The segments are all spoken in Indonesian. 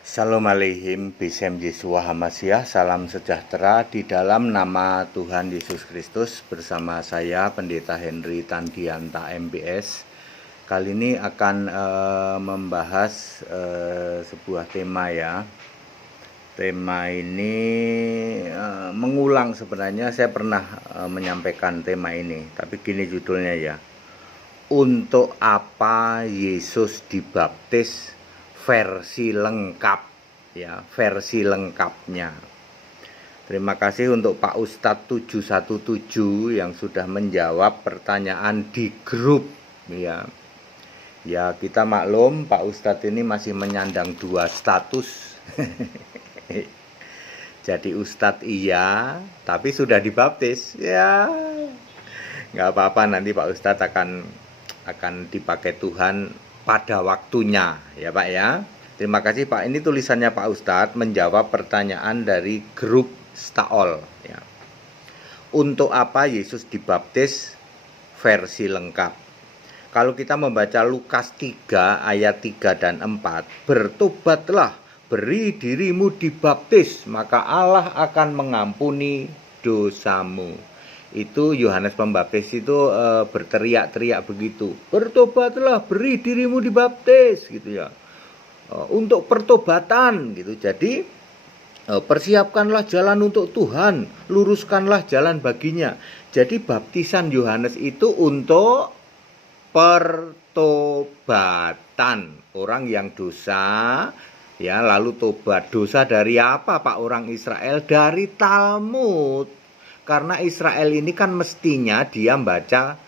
Shalom aleihim, Bisem Yesua Hamasyah, salam sejahtera di dalam nama Tuhan Yesus Kristus. Bersama saya Pendeta Henry Tandianta MBS. Kali ini akan membahas sebuah tema ya. Tema ini mengulang, sebenarnya saya pernah menyampaikan tema ini, tapi gini judulnya ya. Untuk apa Yesus dibaptis? Versi lengkap ya, versi lengkapnya. Terima kasih untuk Pak Ustadz 717 yang sudah menjawab pertanyaan di grup ya. Ya, kita maklum Pak Ustadz ini masih menyandang dua status. Jadi Ustadz iya, tapi sudah dibaptis. Ya, nggak apa-apa, nanti Pak Ustadz akan dipakai Tuhan pada waktunya ya Pak ya. Terima kasih Pak. Ini tulisannya Pak Ustadz menjawab pertanyaan dari grup Staol ya. Untuk apa Yesus dibaptis? Versi lengkap. Kalau kita membaca Lukas 3 ayat 3 dan 4, bertobatlah, beri dirimu dibaptis, maka Allah akan mengampuni dosamu. Itu Yohanes Pembaptis itu berteriak-teriak begitu, bertobatlah, beri dirimu dibaptis gitu ya, untuk pertobatan gitu. Jadi persiapkanlah jalan untuk Tuhan, luruskanlah jalan baginya. Jadi baptisan Yohanes itu untuk pertobatan orang yang dosa ya, lalu tobat. Dosa dari apa Pak orang Israel? Dari Talmud. Karena Israel ini kan mestinya dia baca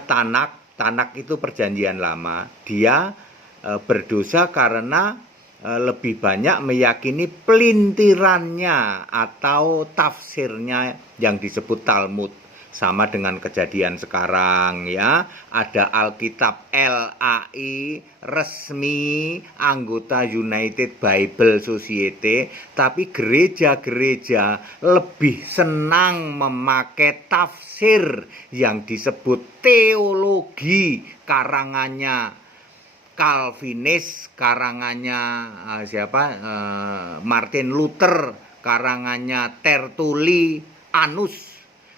Tanak itu perjanjian lama. Dia berdosa karena lebih banyak meyakini pelintirannya atau tafsirnya yang disebut Talmud. Sama dengan kejadian sekarang ya, ada Alkitab LAI resmi anggota United Bible Society, tapi gereja-gereja lebih senang memakai tafsir yang disebut teologi karangannya Calvinis, karangannya Martin Luther, karangannya Tertullianus.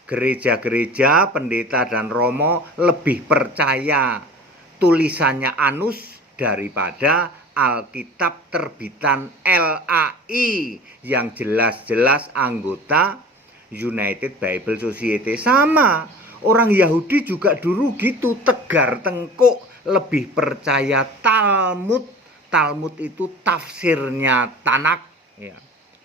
Gereja-gereja, pendeta dan romo lebih percaya tulisannya Anus daripada Alkitab terbitan LAI yang jelas-jelas anggota United Bible Society. Sama, orang Yahudi juga dulu gitu, tegar tengkuk, lebih percaya Talmud. Talmud itu tafsirnya Tanak ya,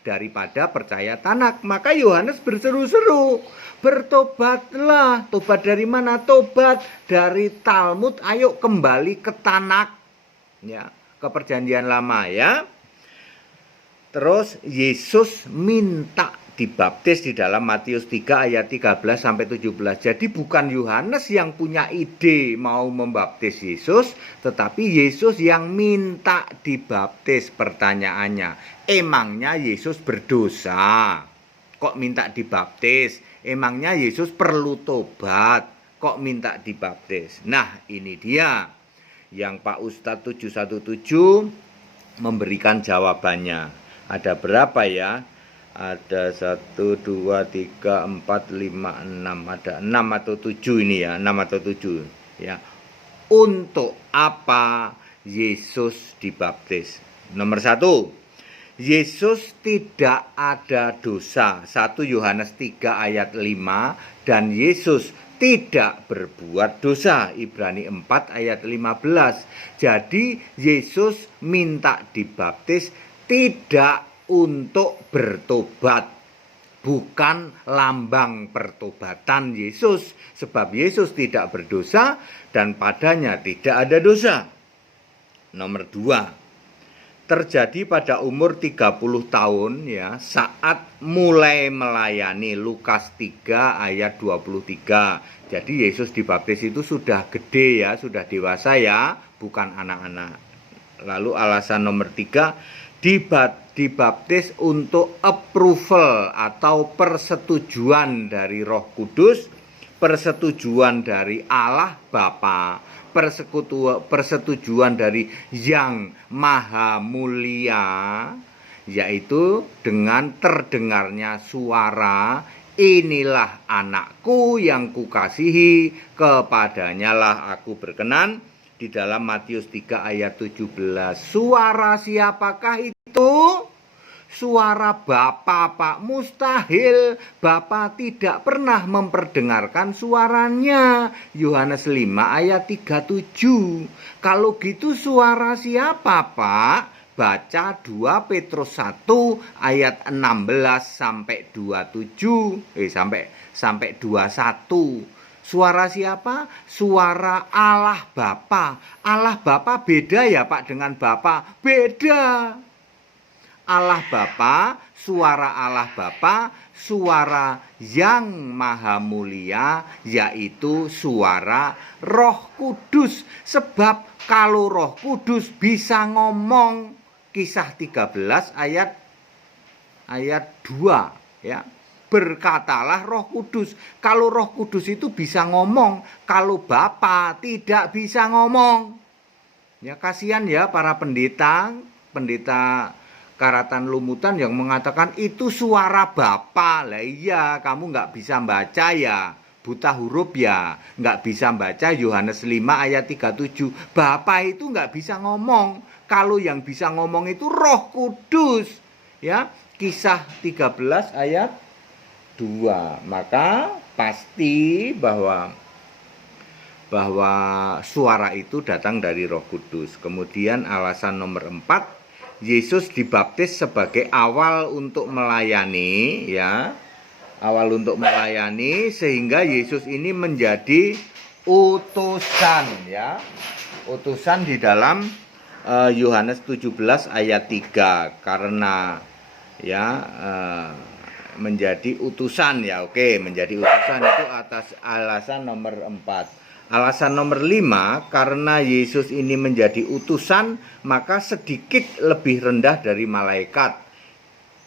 daripada percaya Tanak. Maka Yohanes berseru-seru, bertobatlah. Tobat dari mana? Tobat dari Talmud. Ayo kembali ke Tanak ya, ke perjanjian lama ya. Terus Yesus minta dibaptis di dalam Matius 3 ayat 13 sampai 17. Jadi bukan Yohanes yang punya ide mau membaptis Yesus, tetapi Yesus yang minta dibaptis. Pertanyaannya, emangnya Yesus berdosa? Kok minta dibaptis? Emangnya Yesus perlu tobat? Kok minta dibaptis? Nah, ini dia yang Pak Ustadz 717 memberikan jawabannya. Ada berapa ya? Ada 1, 2, 3, 4, 5, 6. Ada 6 atau 7 ini ya, 6 atau 7 ya. Untuk apa Yesus dibaptis? Nomor 1, Yesus tidak ada dosa. 1 Yohanes 3 ayat 5. Dan Yesus tidak berbuat dosa. Ibrani 4 ayat 15. Jadi Yesus minta dibaptis tidak untuk bertobat, bukan lambang pertobatan Yesus, sebab Yesus tidak berdosa dan padanya tidak ada dosa. Nomor 2, terjadi pada umur 30 tahun ya, saat mulai melayani. Lukas 3 ayat 23. Jadi Yesus dibaptis itu sudah gede ya, sudah dewasa ya, bukan anak-anak. Lalu alasan nomor 3, dibaptis untuk approval atau persetujuan dari Roh Kudus, persetujuan dari Allah Bapa, persetujuan dari Yang Maha Mulia, yaitu dengan terdengarnya suara, inilah anakku yang kukasihi, kepadanya lah aku berkenan, di dalam Matius 3 ayat 17. Suara siapakah itu? Suara Bapa, Pak. Mustahil Bapa tidak pernah memperdengarkan suaranya. Yohanes 5 ayat 37. Kalau gitu suara siapa, Pak? Baca 2 Petrus 1 ayat 16 sampai 27. Sampai 21. Suara siapa? Suara Allah Bapa. Allah Bapa beda ya, Pak, dengan Bapa? Beda. Allah Bapa, suara Allah Bapa, suara Yang Maha Mulia, yaitu suara Roh Kudus. Sebab kalau Roh Kudus bisa ngomong, Kisah 13 ayat 2, ya. Berkatalah Roh Kudus. Kalau Roh Kudus itu bisa ngomong, kalau Bapa tidak bisa ngomong. Ya, kasihan ya para pendeta Karatan Lumutan yang mengatakan itu suara Bapa. Lah iya, kamu nggak bisa baca ya, buta huruf ya, nggak bisa baca Yohanes 5 ayat 37. Bapa itu nggak bisa ngomong. Kalau yang bisa ngomong itu Roh Kudus. Ya, Kisah 13 ayat 2. Maka pasti bahwa suara itu datang dari Roh Kudus. Kemudian alasan nomor 4, Yesus dibaptis sebagai awal untuk melayani, ya. Awal untuk melayani, sehingga Yesus ini menjadi utusan, ya. Utusan di dalam Yohanes 17 ayat 3, karena ya menjadi utusan, ya. Oke, menjadi utusan itu atas alasan nomor 4. Alasan nomor 5, karena Yesus ini menjadi utusan, maka sedikit lebih rendah dari malaikat.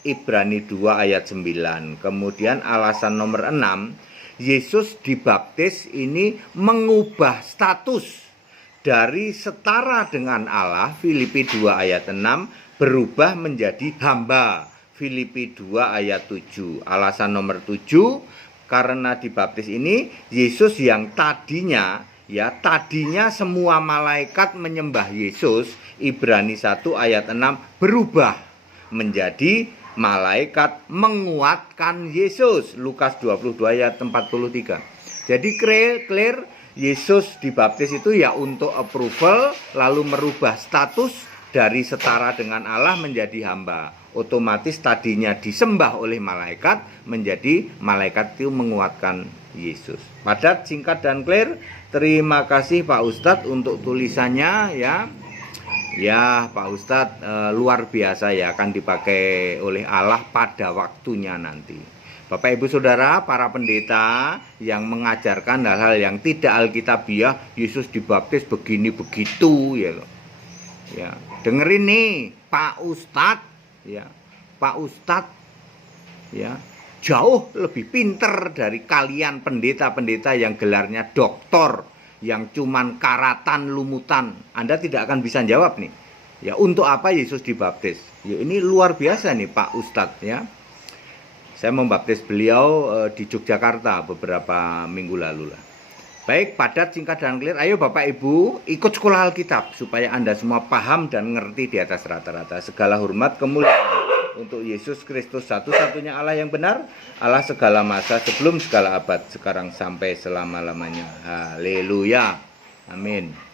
Ibrani 2 ayat 9. Kemudian alasan nomor 6, Yesus dibaptis ini mengubah status dari setara dengan Allah, Filipi 2 ayat 6, berubah menjadi hamba, Filipi 2 ayat 7. Alasan nomor 7, karena dibaptis ini Yesus yang tadinya semua malaikat menyembah Yesus, Ibrani 1 ayat 6, berubah menjadi malaikat menguatkan Yesus, Lukas 22 ayat 43. Jadi clear, Yesus dibaptis itu ya untuk approval, lalu merubah status dari setara dengan Allah menjadi hamba. Otomatis tadinya disembah oleh malaikat, menjadi malaikat itu menguatkan Yesus. Padat, singkat, dan clear. Terima kasih Pak Ustadz untuk tulisannya, ya. Ya Pak Ustadz, luar biasa ya, akan dipakai oleh Allah pada waktunya nanti. Bapak Ibu Saudara, para pendeta yang mengajarkan hal-hal yang tidak alkitabiah, Yesus dibaptis begini begitu, ya. Ya, dengerin nih Pak Ustadz, ya. Pak Ustadz, ya, jauh lebih pinter dari kalian pendeta-pendeta yang gelarnya doktor, yang cuman karatan lumutan. Anda tidak akan bisa jawab nih. Ya, untuk apa Yesus dibaptis? Ya, ini luar biasa nih Pak Ustadz, ya. Saya membaptis beliau di Yogyakarta beberapa minggu lalu lah. Baik, padat, singkat, dan clear. Ayo Bapak Ibu ikut sekolah Alkitab supaya Anda semua paham dan ngerti di atas rata-rata. Segala hormat kemuliaan untuk Yesus Kristus, satu-satunya Allah yang benar, Allah segala masa, sebelum segala abad, sekarang sampai selama-lamanya. Haleluya. Amin.